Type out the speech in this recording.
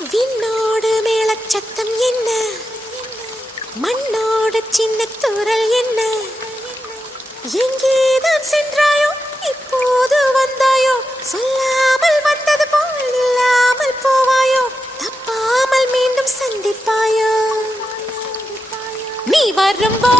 விண்ணோடு மேளச்சத்தம் என்ன, மண்ணோடு சின்ன தூரல் என்ன, எங்கேதான் சென்றாயோ இப்போது வந்தாயோ, சொல்லாமல் வந்தது போல் இல்லாமல் போவாயோ, தப்பாமல் மீண்டும் சந்திப்பாயோ, நீ வரும்போ